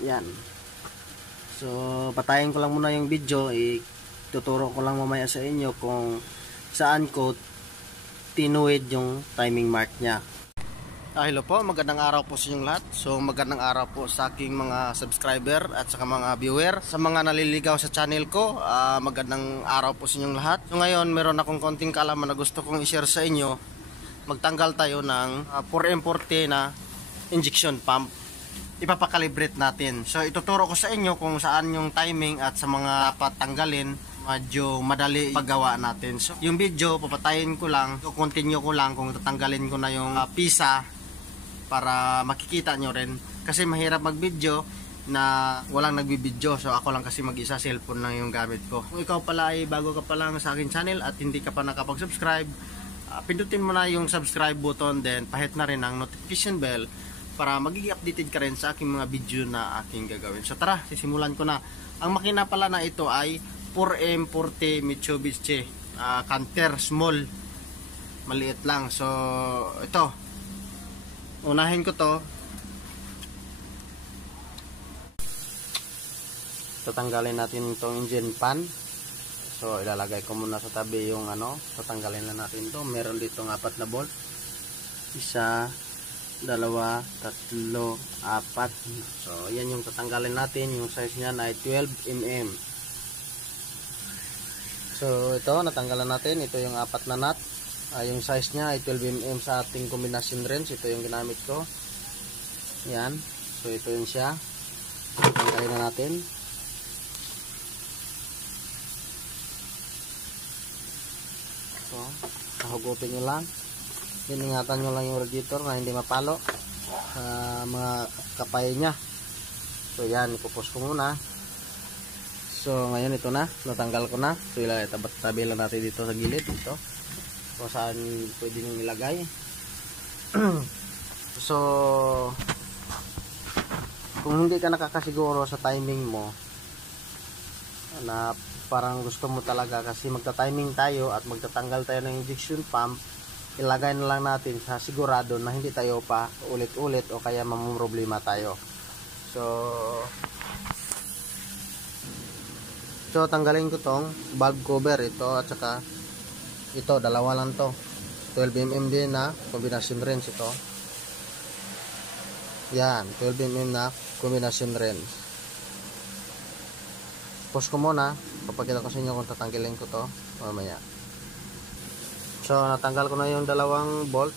Yan. So, patayin ko lang muna yung video. Tuturo ko lang mamaya sa inyo kung saan ko tinuwid yung timing mark niya. Hello po, magandang araw po sa inyong lahat. So, magandang araw po sa aking mga subscriber at saka mga viewer. Sa mga naliligaw sa channel ko, magandang araw po sa inyong lahat. So, ngayon, meron akong konting kaalaman na gusto kong i-share sa inyo. Magtanggal tayo ng 4M40 na injection pump. Ipapakalibrate natin. So, ituturo ko sa inyo kung saan yung timing at sa mga dapat tanggalin. Medyo madali paggawa natin. So, yung video, papatayin ko lang. So, continue ko lang kung tatanggalin ko na yung pisa para makikita nyo rin. Kasi mahirap mag-video na walang nagbibideo. So, ako lang kasi mag-isa, cellphone lang yung gamit ko. Kung ikaw pala ay bago ka pa lang sa akin channel at hindi ka pa nakapag-subscribe, pindutin mo na yung subscribe button, then pahit na rin ang notification bell para magiging updated ka rin sa aking mga video na aking gagawin. So tara, sisimulan ko na. Ang makina pala na ito ay 4M40 Mitsubishi Canter small. Maliit lang. So ito, unahin ko to. Tatanggalin natin itong engine pan. So ilalagay ko muna sa tabi yung tatanggalin na natin to. Meron dito 4 na bolt. 1, 2, 3, 4. So yan yung tatanggalin natin. Yung size niya ay 12mm. So ito natanggalan natin. Ito yung 4 na nut. Yung size niya ay 12mm sa ating combination wrench. Ito yung ginamit ko. Yan. So ito yun siya. Tanggalin na natin. So hagupin nyo lang. Iningatan nyo lang yung radiator na hindi mapalo mga kapay nya. So yan, ipupos ko muna. So ngayon ito na, natanggal ko na. So tabi lang natin dito sa gilid dito kung saan pwede nyo ilagay. So kung hindi ka nakakasiguro sa timing mo na parang gusto mo talaga, kasi magta-timing tayo at magtatanggal tayo ng injection pump, ilagay na lang natin sa sigurado na hindi tayo pa ulit-ulit o kaya mamumroblema tayo. So tanggalin ko tong valve cover ito at saka ito, dalawa lang to. 12mm din na combination wrench ito. Yan, 12mm na combination wrench. Pause ko muna, papakita ko sa inyo kung tatanggalin ko to mamaya. So natanggal ko na yung dalawang bolt,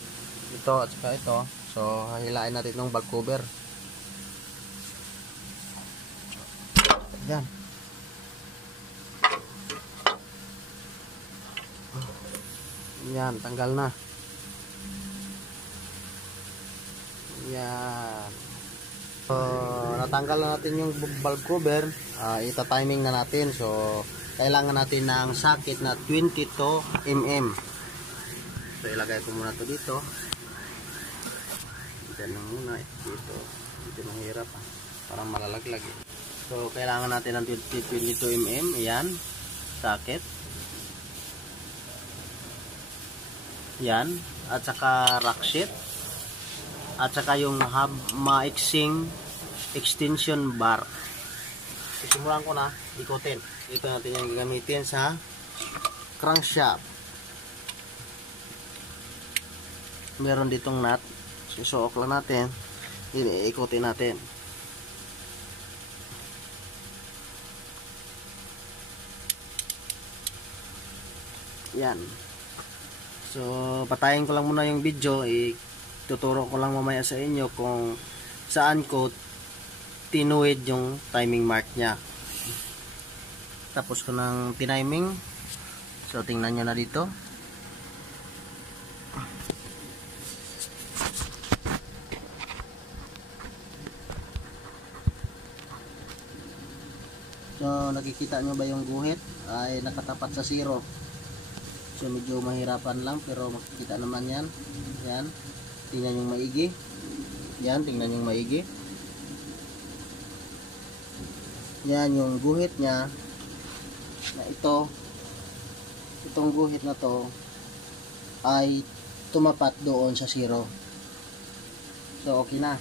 ito at saka ito. So hilain natin ng valve cover. Yan. Yan, tanggal na. Yan. So natanggal na natin yung valve cover. Ita-timing na natin. So kailangan natin ng socket na 22mm. So ilagay ko muna to dito. Diyan lang muna dito. Dito mahirap parang malalaglag eh. So kailangan natin ng 22mm. Ayan, socket. Yan, at saka rock sheet. At saka yung maiksing extension bar. Simulan ko na ikutin. Ito natin yung gagamitin sa crankshaft. Meron ditong nut. Susuok lang natin. Ikutin natin. Yan. So patayin ko lang muna yung video. Tuturo ko lang mamaya sa inyo kung saan ko tinuwid yung timing mark nya. Tapos ko ng tiniming. So tingnan nyo na dito. So nakikita nyo ba yung guhit ay nakatapat sa 0. So medyo mahirapan lang pero makikita naman yan. Yan. Tingnan yung maigi. Yan, tingnan yung maigi. Yan yung guhit niya na ito. Itong guhit na to ay tumapat doon sa 0. So okay na.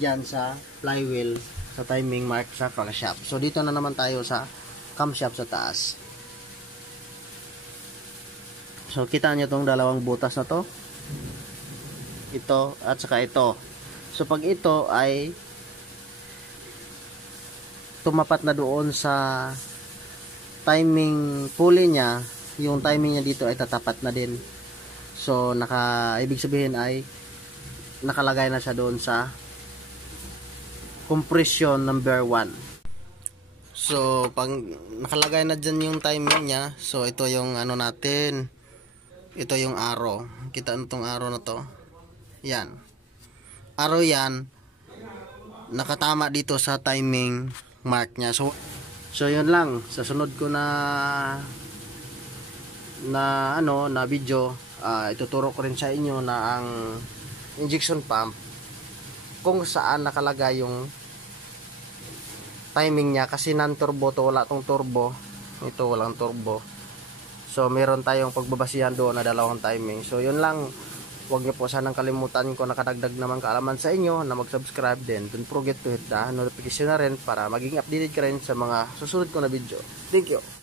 Diyan sa flywheel sa timing mark sa crankshaft. So dito na naman tayo sa camshaft sa taas. So kita nyo tong dalawang butas na to, ito at saka ito. So pag ito ay tumapat na doon sa timing pulley niya, yung timing niya dito ay tatapat na din. So ibig sabihin ay nakalagay na siya doon sa compression number 1. So pag nakalagay na dyan yung timing niya, so ito yung ano natin, ito yung arrow. Kita nyo tong arrow na to, yan, arrow yan, nakatama dito sa timing mark niya. So yun lang, sa sunod ko na video, ituturo ko rin sa inyo na ang injection pump kung saan nakalagay yung timing niya, kasi non-turbo to, wala tong turbo, ito walang turbo. So meron tayong pagbabasihan doon na dalawang timing. So yun lang, huwag niyo po sanang kalimutan kung nakadagdag naman kaalaman sa inyo na mag-subscribe din. Don't forget to hit the notification na rin para maging updated ka rin sa mga susunod ko na video. Thank you.